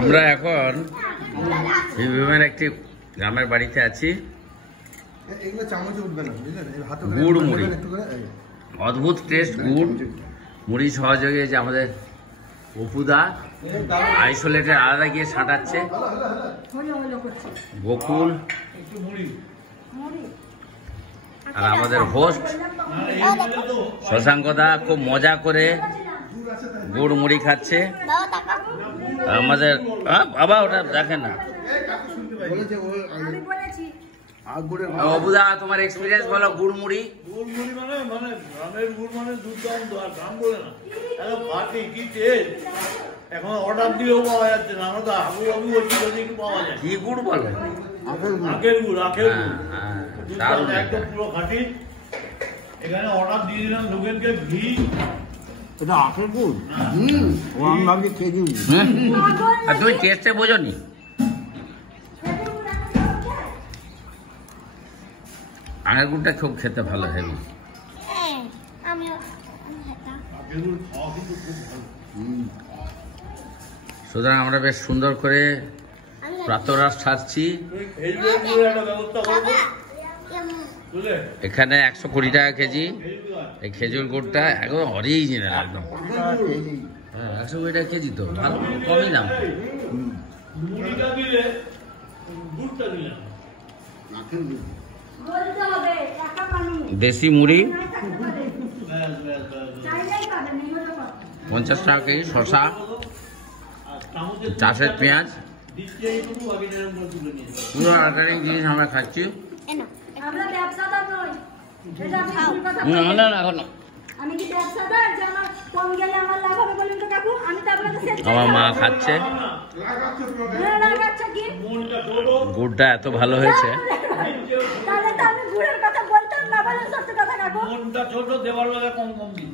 আমরা এখন বীরভূমের একটি গ্রামের বাড়িতে আছি। গুড় মুড়ি, অদ্ভুত টেস্ট। গুড় মুড়ি সহযোগে যে আমাদের অপুদা আইসোলেটের আলাদা গিয়ে ছাঁটাচ্ছে, গোকুল আর আমাদের হোস্ট শশাঙ্কদা খুব মজা করে গুড় মুড়ি খাচ্ছে। আমাদের বাবা ওটা দেখেন না। অবুদা তোমার এক্সপিরিয়েন্স বলো গুড় মুড়ি। গুড় মুড়ি মানে গ্রামের গুড় মানে দুর্দান্ত, আর গ্রাম বলে না, পার্টি কি টেস্ট। এখন অর্ডার দিলেও পাওয়া যাচ্ছে না, আমরা তো হাবু হাবু পাওয়া যায়। কি গুড় বলো? আখের গুড়, আখের গুড় একদম পুরো খাঁটি। এখানে অর্ডার দিয়ে দিলাম লোকেনকে ঘি। এটা আখের গুড়? আমি ভাবছি খেয়ে আর তুমি টেস্টে বোঝো নি? আখের গুড়টা খুব খেতে ভালো, হেভি। সুতরাং আমরা বেশ সুন্দর করে প্রাতরাশ ছাড়ছি। এখানে 120 টাকা কেজি এই খেজুর গুড়টা, একদম অরিজিনাল একদম। হ্যাঁ, 120 টাকা কেজি তো ভালো, কমই দাম। দেশি মুড়ি 50 টাকা কেজি। শশা, চাষের পেঁয়াজ, পুরো অর্গানিক জিনিস আমরা খাচ্ছি। আমার মা খাচ্ছে। গুড়টা এত ভালো হয়েছে। মনটা ছোট, দেওয়ার বেলা কম কম দিই।